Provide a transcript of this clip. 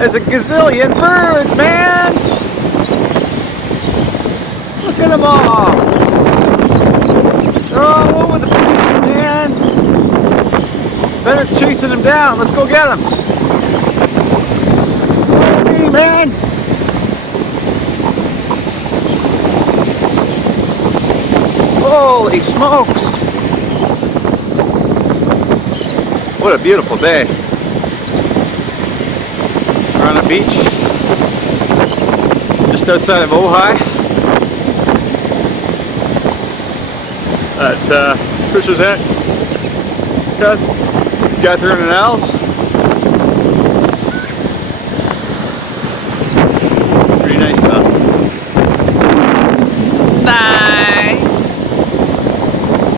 There's a gazillion birds, man! Look at them all! They're all over the place, man! Bennett's chasing them down. Let's go get them! Hey, man! Holy smokes! What a beautiful day. We're on a beach just outside of Ojai at Trisha's aunt Catherine and Al's.